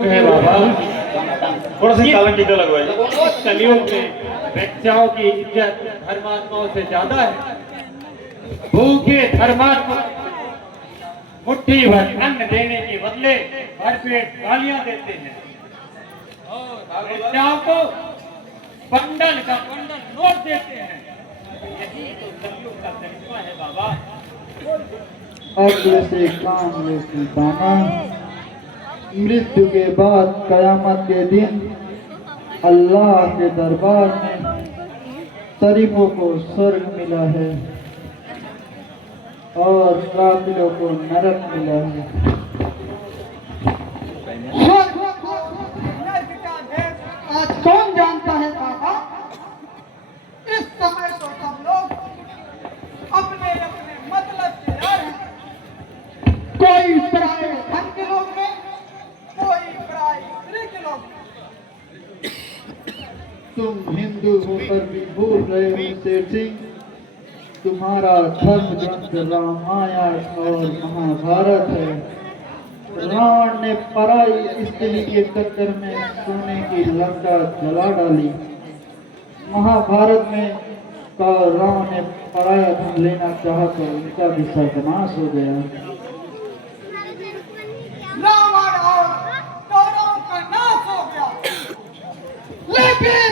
है बाबा, थोड़ा सा ताला टीका लगवाइए। कलयुग में बच्चाओं की इज्जत धर्मात्माओं से ज्यादा है। भूखे धर्मात्मा मुट्ठी भर अन्न देने के बदले भरपेट गालियां देते हैं। बच्चाओं को बंडल का बंडल नोट देते हैं। यही तो कलयुग का करिश्मा है बाबा। अक्ल से काम लेती दाना, मृत्यु के बाद कयामत के दिन अल्लाह के दरबार में शरीफों को स्वर्ग मिला है और काफिलों को नरक मिला है। आज कौन जानता है बाबा? इस समय तो सब लोग अपने अपने मतलब से आ रहे हैं। कोई पराये धन के लोग हैं, कोई पराई स्त्री के लोग हैं। तुम हिंदू होकर भी भूल रहे हो शेर सिंह, तुम्हारा धर्म ग्रंथ रामायण और महाभारत है। रावण ने पराई स्त्री के चक्कर में सोने की लंका जला डाली। महाभारत में रावण ने पराया धन लेना चाहा तो उनका भी सर्वनाश हो गया। रावण और कौरवों का नाश हो गया, लेकिन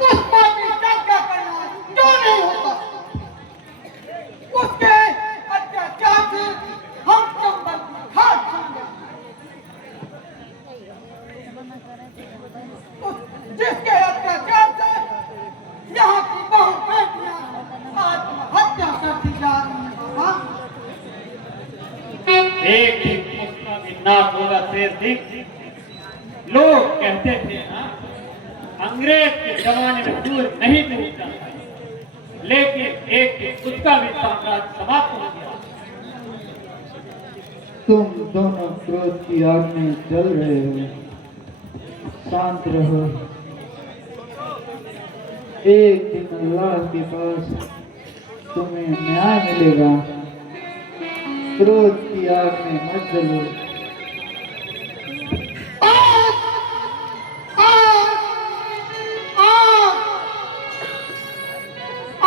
उस पापी जग का परिणाम क्यों नहीं होता? उसके अत्याचार से हम चंबल की खाक होंगे। जिसके अत्याचार से यहाँ की बहु बेटियां आत्महत्या करती जा रही हैं बाबा। एक दिन उसका भी नाश होगा शेर सिंह। लोग कहते थे हाँ, अंग्रेज के जमाने में दूर नहीं टूटता, लेकिन एक दिन उसका भी साम्राज्य समाप्त हो गया। तुम दोनों क्रोध की आग में जल रहे हो, शांत रहो। एक दिन अल्लाह के पास तुम्हें न्याय मिलेगा। क्रोध की आग में मत जलो।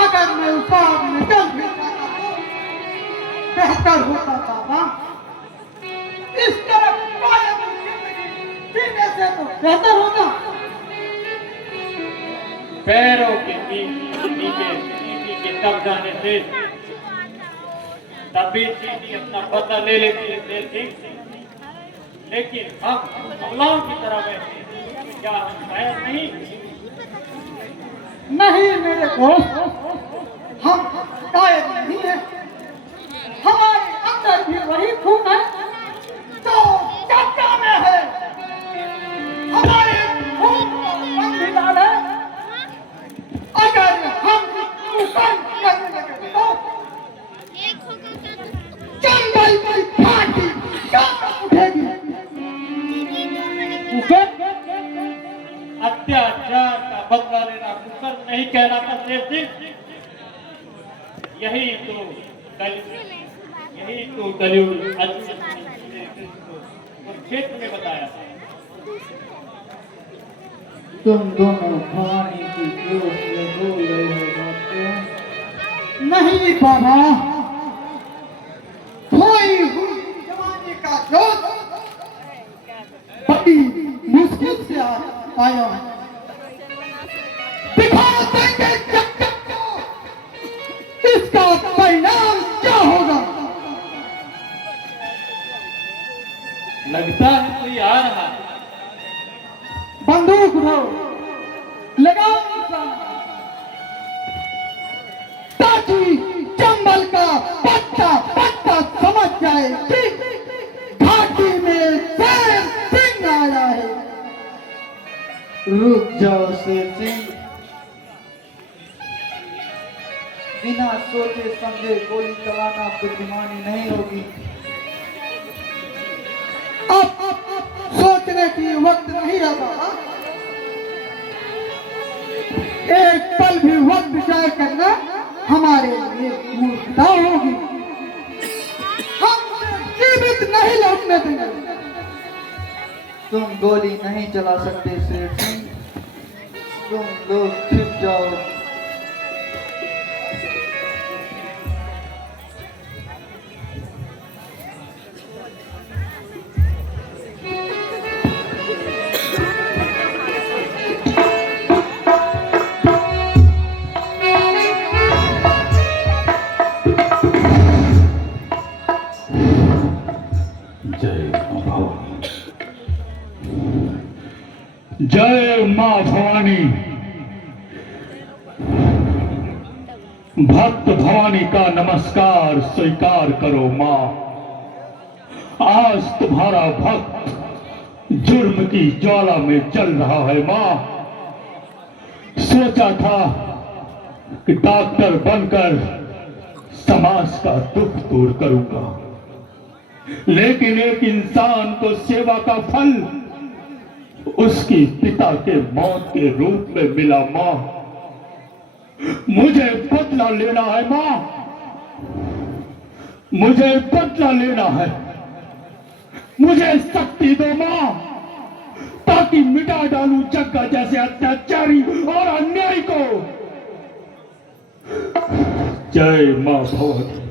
अगर मैं उस आग में जल भी जाता तो बेहतर होता बाबा। इस तरफ कायम जिंदगी जीने से तो बेहतर होता। पैरों के नीचे चींटी के दब जाने से तभी चींटी अपना बदला ले लेती है शेर सिंह। लेकिन हम मुगलों की तरह बैठे, क्या हम शायद नहीं? नहीं मेरे दोस्त, हम कायम नहीं है। हमारे अंदर भी वही खून है जो चर्चा में है। हमारे खून का संविधान है। अगर हम करने लगे तो जंगल की फाटी उठेगी। अत्याचार का बदला लेना कुकर्म नहीं कहलाता शेर सिंह। यही तो कलयुग क्षेत्र में बताया। तुम दोनों भवानी की जोश में बोल रहे हो बातें। नहीं बाबा, खोई हुई जवानी का जोश बड़ी मुश्किल से आया है। दिखा देंगे जग को इसका परिणाम क्या होगा। लगता है कोई आ रहा है। बंदूक उठाओ, लगाओ निशाना, ताकि चंबल का पत्ता पत्ता समझ जाए कि घाटी में शेर सिंह आया है। रुक जाओ शेर सिंह, बिना सोचे समझे गोली चलाना बुद्धिमानी नहीं होगी। अब सोचने की वक्त नहीं है बाबा। एक पल भी वक्त जाए करना हमारे लिए मूर्खता होगी। हम जीवित नहीं लौटने देंगे। तुम गोली नहीं चला सकते सेठ सिंह, तुम लोग छिप जाओ। जय मां भवानी। भक्त भवानी का नमस्कार स्वीकार करो मां। आज तुम्हारा भक्त जुर्म की ज्वाला में जल रहा है मां। सोचा था कि डॉक्टर बनकर समाज का दुख दूर करूंगा, लेकिन एक इंसान को सेवा का फल उसकी पिता के मौत के रूप में मिला मां। मुझे बदला लेना है मां, मुझे बदला लेना है। मुझे शक्ति दो मां, ताकि मिटा डालूं जग्गा जैसे अत्याचारी और अन्यायी को। जय मां भवानी।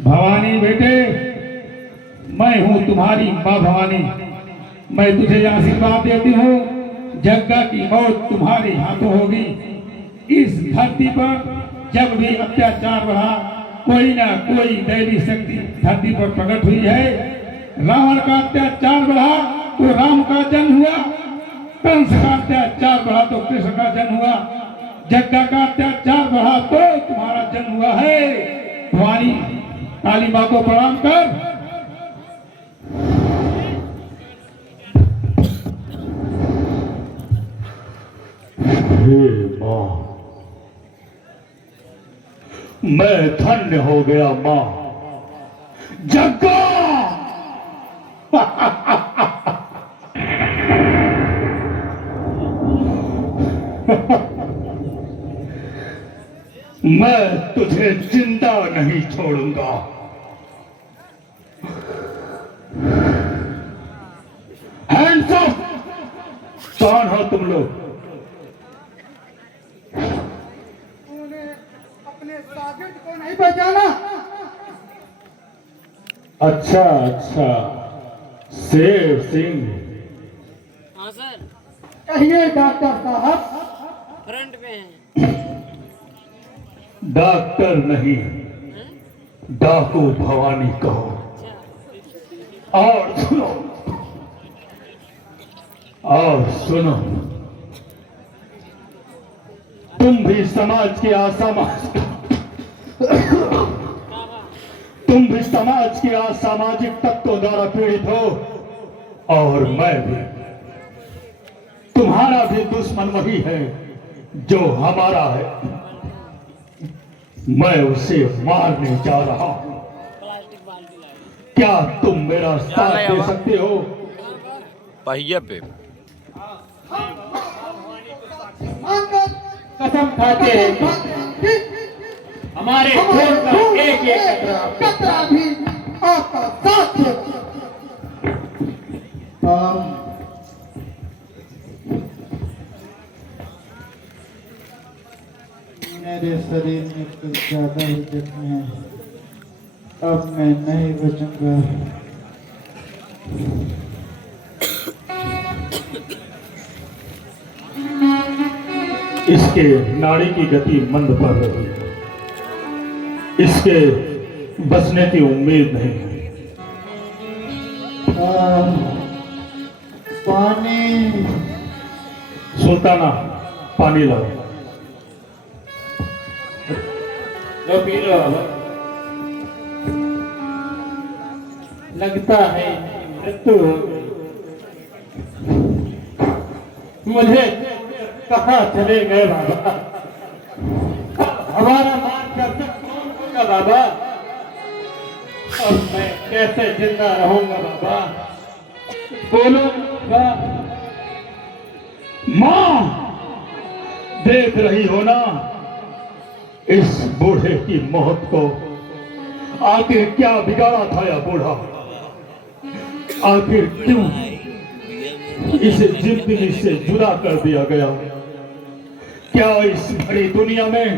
भवानी बेटे, मैं हूं तुम्हारी मां भवानी। मैं तुझे आशीर्वाद देती हूँ, जग्गा की मौत तुम्हारे हाथों होगी। इस धरती पर जब भी अत्याचार बढ़ा, कोई ना कोई दैवी शक्ति धरती पर प्रकट हुई है। रावण का अत्याचार बढ़ा तो राम का जन्म हुआ, कंस का अत्याचार बढ़ा तो कृष्ण का जन्म हुआ, जग्गा का अत्याचार बढ़ा तो तुम्हारा जन्म हुआ है। भवानी, काली मां को प्रणाम कर। हे मां, मैं धन्य हो गया मां। जग्गा मैं तुझे जिंदा नहीं छोड़ूंगा। Hands up! कौन हो तुम लोग? तूने अपने साजिद को नहीं पहचाना? अच्छा अच्छा, शेर सिंह। हाँ सर, कहिए डॉक्टर साहब। फ्रंट में है। डॉक्टर नहीं, डाकू भवानी कहो। और सुनो, और सुनो, तुम भी समाज के तुम भी समाज के असामाजिक तत्वों द्वारा पीड़ित हो, और मैं भी। तुम्हारा भी दुश्मन वही है जो हमारा है। मैं उसे मारने जा रहा हूं। क्या तुम मेरा साथ दे सकते हो? पहिया पे कसम खाते हैं हमारे खून का एक एक कतरा भी आपका साथ है। मेरे शरीर में कुछ ज्यादा ही जख्म है, अब मैं नहीं बचूंगा। इसके नाड़ी की गति मंद पड़ रही है, इसके बचने की उम्मीद नहीं है। पानी। सुल्ताना, पानी लाओ। जो पी लो। लगता है मृत्यु हो गई। मुझे कहाँ चले गए बाबा? हमारा मान करके कौन होगा बाबा? और मैं कैसे जिंदा रहूंगा बाबा? बोलो जग्गा। मां, देख रही हो ना इस बूढ़े की मौत को। आखिर क्या बिगाड़ा था यह बूढ़ा? आखिर क्यों इसे जिंदगी से जुदा कर दिया गया? क्या इस बड़ी दुनिया में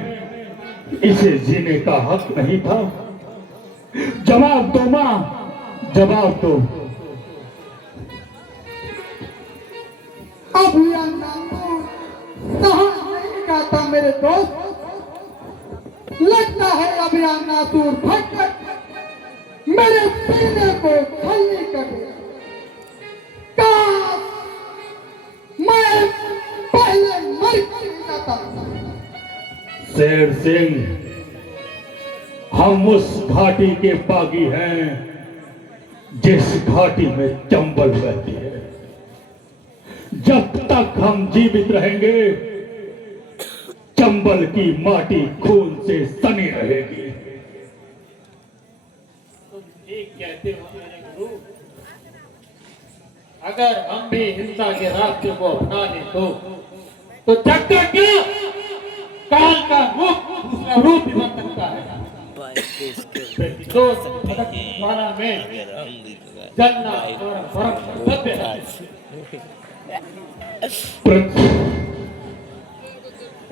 इसे जीने का हक नहीं था? जवाब दो मां, जवाब दो। अभियान नासूर सहन नहीं करता मेरे दोस्त। लगता है अभियान नासूर फटकर मेरे सीने को छलनी कर दिया। काश मैं पहले मर जाता। शेर सिंह, हम उस घाटी के बागी हैं जिस घाटी में चंबल रहती है। जब तक हम जीवित रहेंगे चंबल की माटी खून से सनी रहेगी। तुम ठीक कहते हो मेरे गुरु। अगर हम भी हिंसा के रास्ते को अपना ले तो जग्गा क्या काल का रूप दूसरा रूप भी बन सकता है। दोस्त द्वारा में जलना और फर्क सत्य है।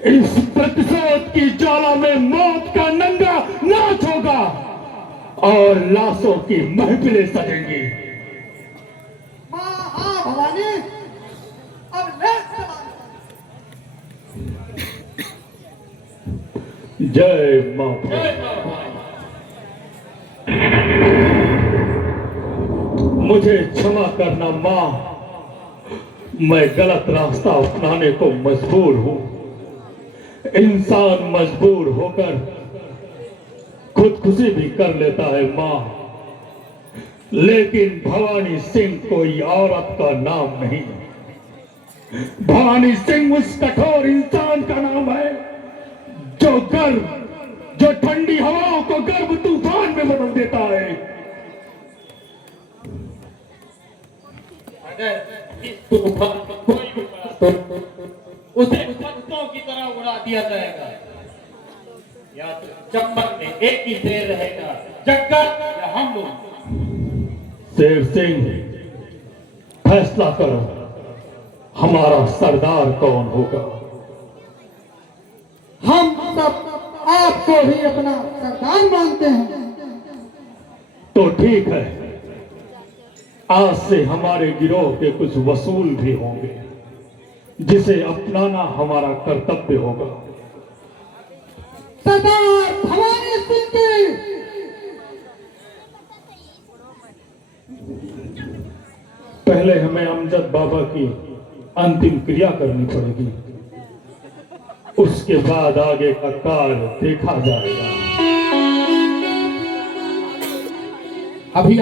इस प्रतिशोध की ज्वाला में मौत का नंगा नाच होगा और लाशों की महफिलें सजेंगी। हाँ भवानी, अब ले चला। जय मां। मुझे क्षमा करना मां, मैं गलत रास्ता अपनाने को मजबूर हूं। इंसान मजबूर होकर खुदकुशी भी कर लेता है मां, लेकिन भवानी सिंह कोई औरत का नाम नहीं। भवानी सिंह उस कठोर इंसान का नाम है जो ठंडी हवाओं को गर्म तूफान में बदल देता है। अगर इस तूफान को कोई भी उड़ा तो उसे पत्तों की तरह उड़ा दिया जाएगा। या तो चंबल में एक ही शेर रहेगा, जग्गा या हम लोग। शेर सिंह, फैसला करो, हमारा सरदार कौन होगा? हम सब आपको भी अपना सरदार मानते हैं। तो ठीक है, आज से हमारे गिरोह के कुछ वसूल भी होंगे जिसे अपनाना हमारा कर्तव्य होगा। सरदार भवानी सिंह की पहले हमें अमजद बाबा की अंतिम क्रिया करनी पड़ेगी, उसके बाद आगे का कार्य देखा जाएगा। अभी